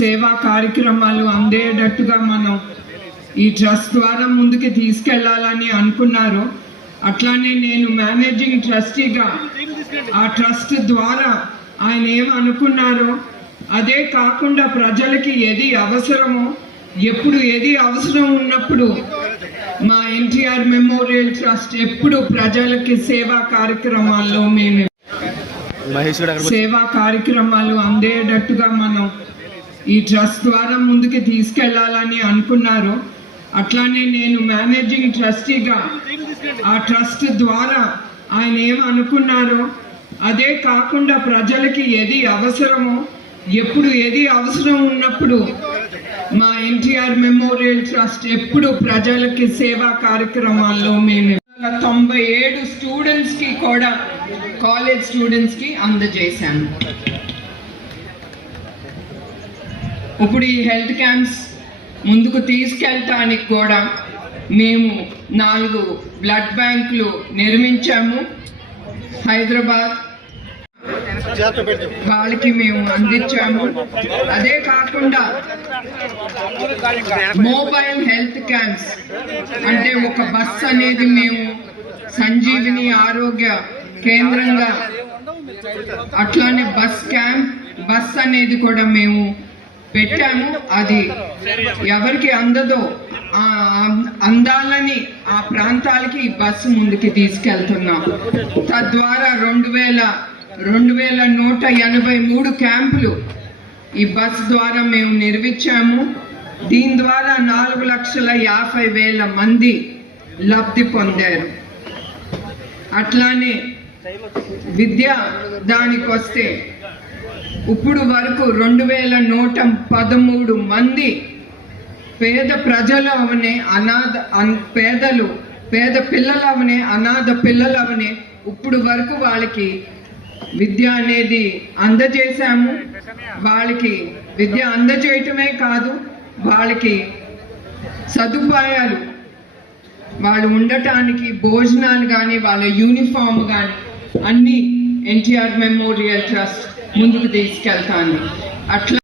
సేవా కార్యక్రమాలు అందేటట్టుగా మనం ఈ ట్రస్ట్ ద్వారా ముందుకు తీసుకెళ్లాలని అనుకున్నారు. అట్లానే నేను మేనేజింగ్ ట్రస్టీగా ఆ ట్రస్ట్ ద్వారా ఆయన ఏమనుకున్నారో అదే కాకుండా ప్రజలకి ఏది అవసరమో ఎప్పుడు ఏది అవసరం ఉన్నప్పుడు మా ఎన్టీఆర్ మెమోరియల్ ట్రస్ట్ ఎప్పుడు ప్రజలకి సేవా కార్యక్రమాల్లో మేము సేవా కార్యక్రమాలు అందేటట్టుగా మనం ఈ ట్రస్ట్ ద్వారా ముందుకు తీసుకెళ్లాలని అనుకున్నారు. అట్లానే నేను మేనేజింగ్ ట్రస్టీగా ఆ ట్రస్ట్ ద్వారా ఆయన ఏమనుకున్నారో అదే కాకుండా ప్రజలకి ఏది అవసరమో ఎప్పుడు ఏది అవసరం ఉన్నప్పుడు మా ఎన్టీఆర్ మెమోరియల్ ట్రస్ట్ ఎప్పుడు ప్రజలకి సేవా కార్యక్రమాల్లో మేము 97 స్టూడెంట్స్కి కూడా కాలేజ్ స్టూడెంట్స్కి అందజేశాను. ఇప్పుడు ఈ హెల్త్ క్యాంప్స్ ముందుకు తీసుకెళ్ళటానికి కూడా మేము 4 బ్లడ్ బ్యాంకులు నిర్మించాము. హైదరాబాద్ వాళ్ళకి మేము అందించాము. అదే కాకుండా మొబైల్ హెల్త్ క్యాంప్స్ అంటే ఒక బస్ అనేది మేము సంజీవిని ఆరోగ్య కేంద్రంగా అట్లానే బస్ అనేది కూడా మేము పెట్టాము. అది ఎవరికి అందదో అందాలని ఆ ప్రాంతాలకి ఈ బస్సు ముందుకి తీసుకెళ్తున్నాం. తద్వారా 2183 క్యాంపులు ఈ బస్ ద్వారా మేము నిర్మించాము. దీని ద్వారా 4,50,000 మంది లబ్ధి పొందారు. అట్లానే విద్య దానికి వస్తే ఇప్పుడు వరకు 2,113 మంది పేద ప్రజలు అవనే పేద పిల్లలు అవనే అనాథ పిల్లలు అవనే ఇప్పుడు వరకు వాళ్ళకి విద్య అనేది అందజేశాము. వాళ్ళకి విద్య అందజేయటమే కాదు, వాళ్ళకి సదుపాయాలు వాళ్ళు ఉండటానికి భోజనాలు కానీ వాళ్ళ యూనిఫామ్ కానీ అన్నీ ఎన్టీఆర్ మెమోరియల్ ట్రస్ట్ ముందుకు తీసుకెళ్తాను. అట్లా